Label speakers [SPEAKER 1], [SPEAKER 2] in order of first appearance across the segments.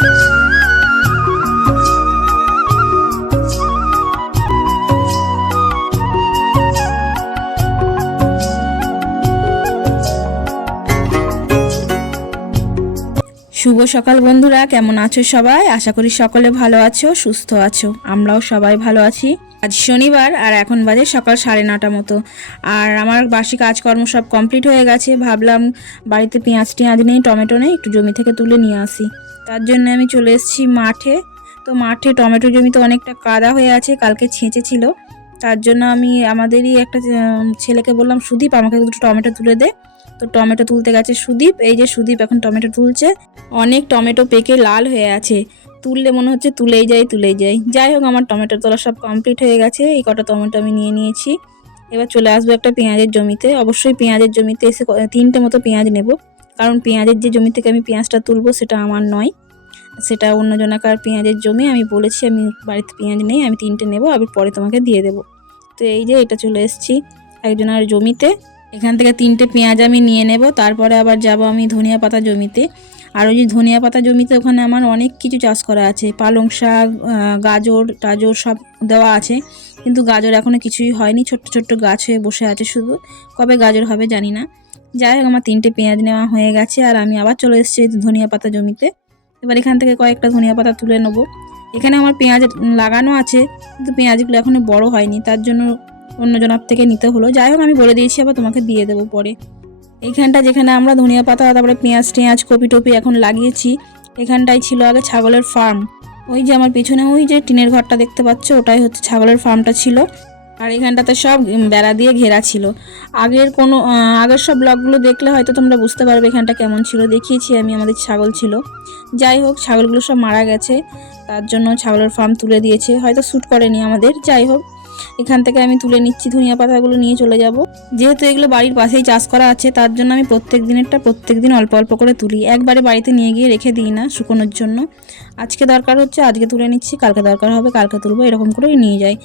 [SPEAKER 1] শুভ সকাল বন্ধুরা, কেমন আছো সবাই? আশা করি সকলে ভালো আছো, সুস্থ আছো। আমরাও সবাই ভালো আছি। আজ শনিবার আর এখন বাজে সকাল সাড়ে নটা মতো। আর আমার বাসি কাজকর্ম সব কমপ্লিট হয়ে গেছে। ভাবলাম বাড়িতে পেঁয়াজ টেঁয়াজ নেই, টমেটো নেই, একটু জমি থেকে তুলে নিয়ে আসি। তার জন্য আমি চলে এসেছি মাঠে। তো মাঠে টমেটো জমিতে অনেকটা কাদা হয়ে আছে, কালকে ছেঁচে ছিল। তার জন্য আমি আমাদেরই একটা ছেলেকে বললাম, সুদীপ, আমাকে দুটো টমেটো তুলে দে। তো টমেটো তুলতে গেছে সুদীপ। এই যে সুদীপ এখন টমেটো তুলছে। অনেক টমেটো পেকে লাল হয়ে আছে। তুললে মনে হচ্ছে তুলেই যাই তুলেই যাই। যাই হোক, আমার টমেটো তোলা সব কমপ্লিট হয়ে গেছে। এই কটা টমেটো আমি নিয়ে নিয়েছি। এবার চলে আসব একটা পেঁয়াজের জমিতে। অবশ্যই পেঁয়াজের জমিতে এসে তিনটে মতো পেঁয়াজ নেব। কারণ পেঁয়াজের যে জমি থেকে আমি পেঁয়াজটা তুলবো, সেটা আমার নয়। সেটা অন্য জনাকার পেঁয়াজের জমি, আমি বলেছি আমি বাড়িতে পেঁয়াজ নেই, আমি তিনটে নেব, আমি পরে তোমাকে দিয়ে দেবো। তো এই যে এটা চলে এসেছি একজনের জমিতে। এখান থেকে তিনটে পেঁয়াজ আমি নিয়ে নেব, তারপরে আবার যাব আমি ধনিয়া পাতা জমিতে। আর ওই যে ধনিয়া পাতা জমিতে ওখানে আমার অনেক কিছু চাষ করা আছে, পালং শাক গাজর, টাজর সব দেওয়া আছে। কিন্তু গাজর এখনও কিছুই হয়নি, ছোট্ট ছোট্ট গাছ হয়ে বসে আছে শুধু। কবে গাজর হবে জানি না। যাই হোক, আমার তিনটে পেঁয়াজ নেওয়া হয়ে গেছে, আর আমি আবার চলে এসেছি ধনিয়া পাতা জমিতে। এবার এখান থেকে কয়েকটা ধনিয়া পাতা তুলে নেব। এখানে আমার পেঁয়াজ লাগানো আছে, কিন্তু পেঁয়াজগুলো এখনও বড় হয়নি, তার জন্য অন্য জনার থেকে নিতে হলো। যাই হোক, আমি বলে দিয়েছি, আবার তোমাকে দিয়ে দেবো পরে। এইখানটা যেখানে আমরা ধনিয়া পাতা, তারপরে পেঁয়াজ টেঁয়াজ কপি টপি এখন লাগিয়েছি, এখানটাই ছিল আগে ছাগলের ফার্ম ওই যে আমার পিছনে, ওই যে টিনের ঘরটা দেখতে পাচ্ছ, ওটাই হচ্ছে ছাগলের ফার্মটা ছিল। আর এখানটাতে সব বেড়া দিয়ে ঘেরা ছিল। আগের কোনো আগের সব ব্লগগুলো দেখলে হয়তো তোমরা বুঝতে পারবে এখানটা কেমন ছিল। দেখিয়েছি আমি, আমাদের ছাগল ছিল। যাই হোক, ছাগলগুলো সব মারা গেছে। তার জন্য ছাগলের ফার্ম তুলে দিয়েছে। হয়তো শ্যুট করেনি আমাদের, যাই হোক। এখান থেকে আমি তুলে নিচ্ছি ধনিয়া পাতাগুলো, নিয়ে চলে যাব। যেহেতু এগুলো বাড়ির পাশেই চাষ করা আছে, তার জন্য আমি প্রত্যেক দিনেরটা প্রত্যেক দিন অল্প অল্প করে তুলি। একবারে বাড়িতে নিয়ে গিয়ে রেখে দিই না শুকোনোর জন্য। আজকে দরকার হচ্ছে, আজকে তুলে নিচ্ছি, কালকে দরকার হবে, কালকে তুলবো, এরকম করেই নিয়ে যাই।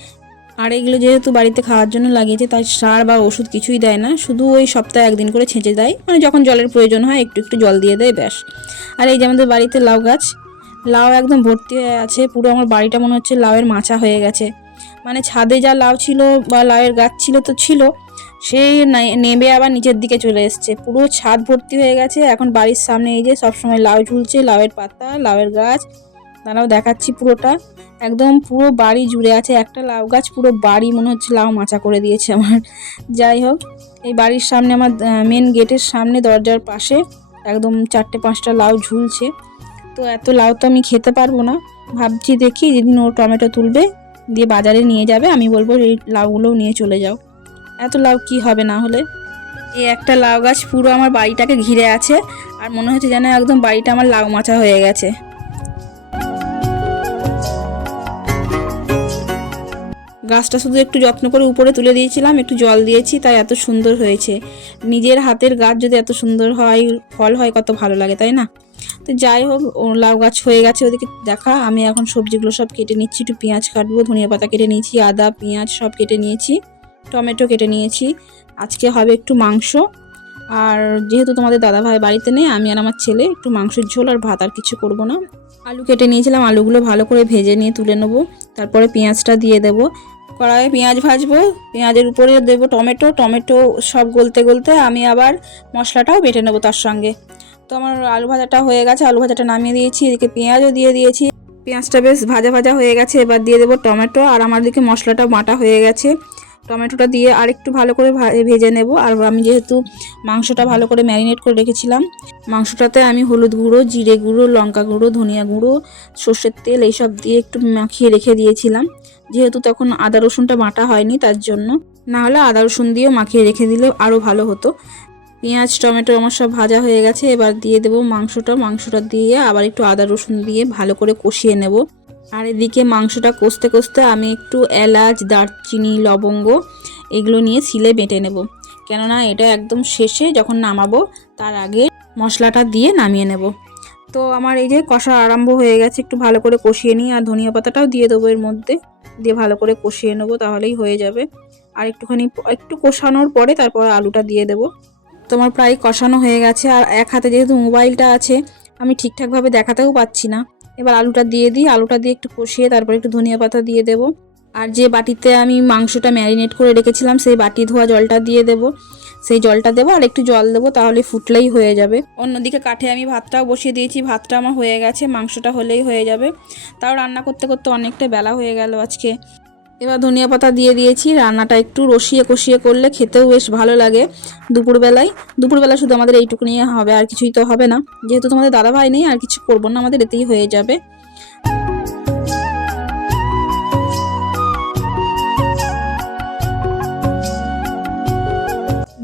[SPEAKER 1] আর এগুলো যেহেতু বাড়িতে খাওয়ার জন্য লাগিয়েছে, তাই সার বা ওষুধ কিছুই দেয় না। শুধু ওই সপ্তাহে একদিন করে ছেঁচে দেয়। মানে যখন জলের প্রয়োজন হয়, একটু একটু জল দিয়ে দেয়, ব্যাস। আর এই যে আমাদের বাড়িতে লাউ গাছ, লাউ একদম ভর্তি হয়ে আছে। পুরো আমার বাড়িটা মনে হচ্ছে লাউয়ের মাচা হয়ে গেছে। মানে ছাদে যা লাউ ছিল বা লাউয়ের গাছ ছিল তো ছিল সেই নেমে আবার নিচের দিকে চলে এসছে। পুরো ছাদ ভর্তি হয়ে গেছে। এখন বাড়ির সামনে এই যে সবসময় লাউ ঝুলছে, লাউয়ের পাতা, লাউয়ের গাছ দাঁড়াও, দেখাচ্ছি পুরোটা। একদম পুরো বাড়ি জুড়ে আছে, একটা লাউ গাছ, পুরো বাড়ি মনে হচ্ছে লাউ মাচা করে দিয়েছে আমার। যাই হোক, এই বাড়ির সামনে আমার মেন গেটের সামনে দরজার পাশে একদম চারটে পাঁচটা লাউ ঝুলছে। তো এত লাউ তো আমি খেতে পারব না। ভাবছি দেখি যেদিন ও টমেটো তুলবে, দিয়ে বাজারে নিয়ে যাবে, আমি বলব এই লাউগুলোও নিয়ে চলে যাও। এত লাউ কি হবে না হলে? এই একটা লাউ গাছ পুরো আমার বাড়িটাকে ঘিরে আছে, আর মনে হচ্ছে যেন একদম বাড়িটা আমার লাউ মাচা হয়ে গেছে। গাছটা শুধু একটু যত্ন করে উপরে তুলে দিয়েছিলাম, একটু জল দিয়েছি, তাই এত সুন্দর হয়েছে। নিজের হাতের গাছ যদি এত সুন্দর হয়, ফল হয়, কত ভালো লাগে, তাই না? তো যাই হোক লাউ গাছ হয়ে গেছে ওদিকে, দেখা, আমি এখন সবজিগুলো সব কেটে নিচ্ছি, একটু পেঁয়াজ কাটবো, ধনিয়া পাতা কেটে নিয়েছি, আদা, পেঁয়াজ সব কেটে নিয়েছি, টমেটো কেটে নিয়েছি, আজকে হবে একটু মাংস। আর যেহেতু তোমাদের দাদাভাই বাড়িতে নেই, আমি আর আমার ছেলে একটু মাংসের ঝোল আর ভাত আর কিছু করব না। আলু কেটে নিয়েছিলাম, আলুগুলো ভালো করে ভেজে নিয়ে তুলে নেব, তারপরে পেঁয়াজটা দিয়ে দেবো। কড়াইয়ে পেঁয়াজ ভাজবো। পেঁয়াজের উপরে দেবো টমেটো। টমেটো সব গলতে গলতে আমি আবার মশলাটাও বেটে নেব তার সঙ্গে। তো আমার আলু ভাজাটা হয়ে গেছে। আলু ভাজাটা নামিয়ে দিয়েছি। এদিকে পেঁয়াজও দিয়ে দিয়েছি। পেঁয়াজটা বেশ ভাজা ভাজা হয়ে গেছে। এবার দিয়ে দেবো টমেটো। আর আমার দিকে মশলাটা বাটা হয়ে গেছে। টমেটোটা দিয়ে আর একটু ভালো করে ভেজে নেব। আর আমি যেহেতু মাংসটা ভালো করে ম্যারিনেট করে রেখেছিলাম, মাংসটাতে আমি হলুদ গুঁড়ো, জিরে গুঁড়ো, লঙ্কা গুঁড়ো, ধনিয়া গুঁড়ো, সর্ষের তেল এইসব দিয়ে একটু মাখিয়ে রেখে দিয়েছিলাম। যেহেতু তখন আদা রসুনটা বাটা হয়নি তার জন্য। না হলে আদা রসুন দিয়েও মাখিয়ে রেখে দিলে আরও ভালো হতো। পেঁয়াজ, টমেটো আমার সব ভাজা হয়ে গেছে, এবার দিয়ে দেবো মাংসটা। মাংসটা দিয়ে আবার একটু আদা রসুন দিয়ে ভালো করে কষিয়ে নেব। আর এদিকে মাংসটা কষতে কষতে আমি একটু এলাচ, দারচিনি, লবঙ্গ এগুলো নিয়ে সিলে বেটে নেব। কেননা এটা একদম শেষে যখন নামাবো, তার আগে মশলাটা দিয়ে নামিয়ে নেব। তো আমার এই যে কষা আরম্ভ হয়ে গেছে, একটু ভালো করে কষিয়ে নিই আর ধনিয়া পাতাটাও দিয়ে দেবো এর মধ্যে। দিয়ে ভালো করে কষিয়ে নেব, তাহলেই হয়ে যাবে। আর একটুখানি একটু কষানোর পরে তারপর আলুটা দিয়ে দেবো। তোমার প্রায় কষানো হয়ে গেছে আর এক হাতে যেহেতু মোবাইলটা আছে, আমি ঠিকঠাকভাবে দেখাতেও পাচ্ছি না। এবার আলুটা দিয়ে দিই। আলুটা দিয়ে একটু কষিয়ে তারপর একটু ধনিয়া পাতা দিয়ে দেব। আর যে বাটিতে আমি মাংসটা ম্যারিনেট করে রেখেছিলাম, সেই বাটি ধোয়া জলটা দিয়ে দেব। সেই জলটা দেবো আর একটু জল দেবো তাহলে ফুটলেই হয়ে যাবে। অন্যদিকে কাঠে আমি ভাতটাও বসিয়ে দিয়েছি। ভাতটা আমার হয়ে গেছে, মাংসটা হলেই হয়ে যাবে। তাও রান্না করতে করতে অনেকটা বেলা হয়ে গেল আজকে। এবার ধনিয়া পাতা দিয়ে দিয়েছি। রান্নাটা একটু রসিয়ে কষিয়ে করলে খেতেও বেশ ভালো লাগে। দুপুরবেলায় দুপুরবেলা শুধু আমাদের এইটুকু নিয়ে হবে, আর কিছুই তো হবে না। যেহেতু তোমাদের দাদা ভাই নেই, আর কিছু করব না, আমাদের এতেই হয়ে যাবে।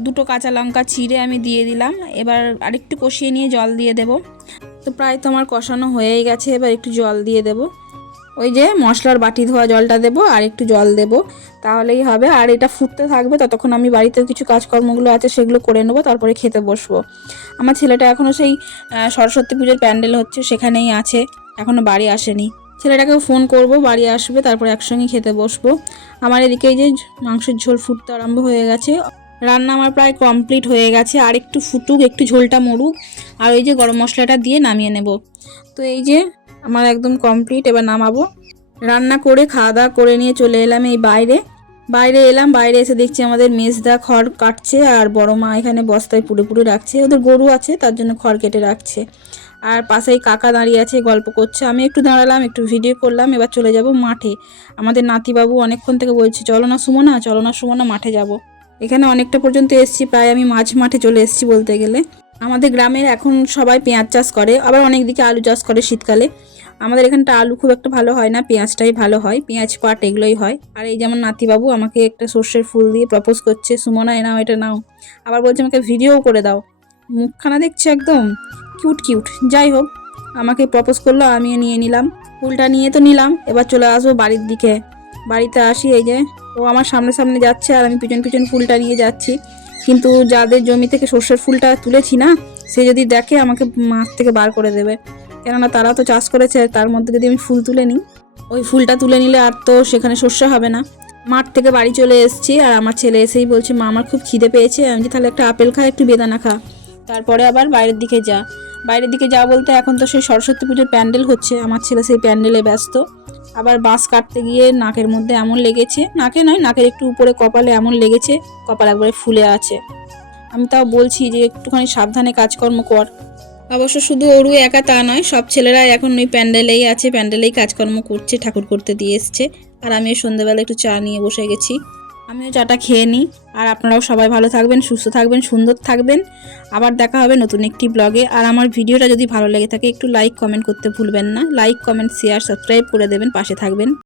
[SPEAKER 1] দুটো কাঁচা লঙ্কা চিড়ে আমি দিয়ে দিলাম। এবার আরেকটু কষিয়ে নিয়ে জল দিয়ে দেব। তো প্রায় তো আমার কষানো হয়েই গেছে, এবার একটু জল দিয়ে দেব। ওই যে মশলার বাটি ধোয়া জলটা দেব আর একটু জল দেব। তাহলেই হবে। আর এটা ফুটতে থাকবে ততক্ষণ আমি বাড়িতে কিছু কাজকর্মগুলো আছে সেগুলো করে নেব, তারপরে খেতে বসবো। আমার ছেলেটা এখনও সেই সরস্বতী পুজোর প্যান্ডেল হচ্ছে সেখানেই আছে। এখনও বাড়ি আসেনি। ছেলেটাকেও ফোন করব, বাড়ি আসবে, তারপর একসঙ্গে খেতে বসবো। আমার এদিকে এই যে মাংসের ঝোল ফুটতে আরম্ভ হয়ে গেছে। রান্না আমার প্রায় কমপ্লিট হয়ে গেছে। আর একটু ফুটুক, একটু ঝোলটা মরুক। আর ওই যে গরম মশলাটা দিয়ে নামিয়ে নেব। তো এই যে আমার একদম কমপ্লিট এবার নামাবো। রান্না করে খাওয়া দাওয়া করে নিয়ে চলে এলাম এই বাইরে। বাইরে এলাম, বাইরে এসে দেখছি আমাদের মেজদা খড় কাটছে আর বড় মা এখানে বস্তায় পুড়ে পুড়ে রাখছে। ওদের গরু আছে, তার জন্য খড় কেটে রাখছে। আর পাশেই কাকা দাঁড়িয়ে আছে, গল্প করছে। আমি একটু দাঁড়ালাম, একটু ভিডিও করলাম, এবার চলে যাব মাঠে। আমাদের নাতিবাবু অনেকক্ষণ থেকে বলছে, চলো না সুমনা, চলো না সুমনা, মাঠে যাব। এখানে অনেকটা পর্যন্ত এসছি, প্রায় আমি মাঝ মাঠে চলে এসেছি বলতে গেলে। আমাদের গ্রামের এখন সবাই পেঁয়াজ চাষ করে, আবার অনেক দিকে আলু চাষ করে শীতকালে। আমাদের এখানটা আলু খুব একটা ভালো হয় না, পেঁয়াজটাই ভালো হয়, পেঁয়াজ পাট এগুলোই হয়। আর এই যেমন নাতিবাবু আমাকে একটা সর্ষের ফুল দিয়ে প্রপোজ করছে, সুমনা এ নাও এটা নাও। আবার বলছে আমাকে ভিডিও করে দাও। মুখখানা দেখছে একদম কিউট কিউট যাই হোক, আমাকে প্রপোজ করল, আমিও নিয়ে নিলাম। ফুলটা নিয়ে তো নিলাম, এবার চলে আসব বাড়ির দিকে। বাড়িতে আসি, এই যে, ও আমার সামনে সামনে যাচ্ছে, আর আমি পিছন পিছন ফুলটা নিয়ে যাচ্ছি। কিন্তু যাদের জমি থেকে সর্ষের ফুলটা তুলেছি না, সে যদি দেখে আমাকে মাঠ থেকে বার করে দেবে। কেননা তারা তো চাষ করেছে, তার মধ্যে যদি আমি ফুল তুলে নিই, ওই ফুলটা তুলে নিলে আর তো সেখানে সর্ষে হবে না। মাঠ থেকে বাড়ি চলে এসেছি আর আমার ছেলে এসেই বলছে, মা, আমার খুব খিদে পেয়েছে, আমি যে তাহলে একটা আপেল খা, একটু বেদানা খা। তারপরে আবার বাইরের দিকে যা। বাইরের দিকে যা বলতে এখন তো সেই সরস্বতী পুজোর প্যান্ডেল হচ্ছে। আমার ছেলে সেই প্যান্ডেলে ব্যস্ত। আবার বাঁশ কাটতে গিয়ে নাকের মধ্যে এমন লেগেছে, নাকে নয়, নাকের একটু উপরে কপালে এমন লেগেছে, কপাল একবারে ফুলে আছে। আমি তাও বলছি যে একটুখানি সাবধানে কাজকর্ম কর। অবশ্য শুধু অরু একা তা নয়, সব ছেলেরা এখন ওই প্যান্ডেলেই আছে, প্যান্ডেলেই কাজকর্ম করছে, ঠাকুর করতে দিয়ে এসছে। আর আমিও সন্ধ্যেবেলা একটু চা নিয়ে বসে গেছি। আমিও চাটা খেয়ে নিই। আর আপনারাও সবাই ভালো থাকবেন, সুস্থ থাকবেন, সুন্দর থাকবেন। আবার দেখা হবে নতুন একটি ব্লগে আর আমার ভিডিওটা যদি ভালো লেগে থাকে, একটু লাইক কমেন্ট করতে ভুলবেন না। লাইক কমেন্ট শেয়ার সাবস্ক্রাইব করে দেবেন, পাশে থাকবেন।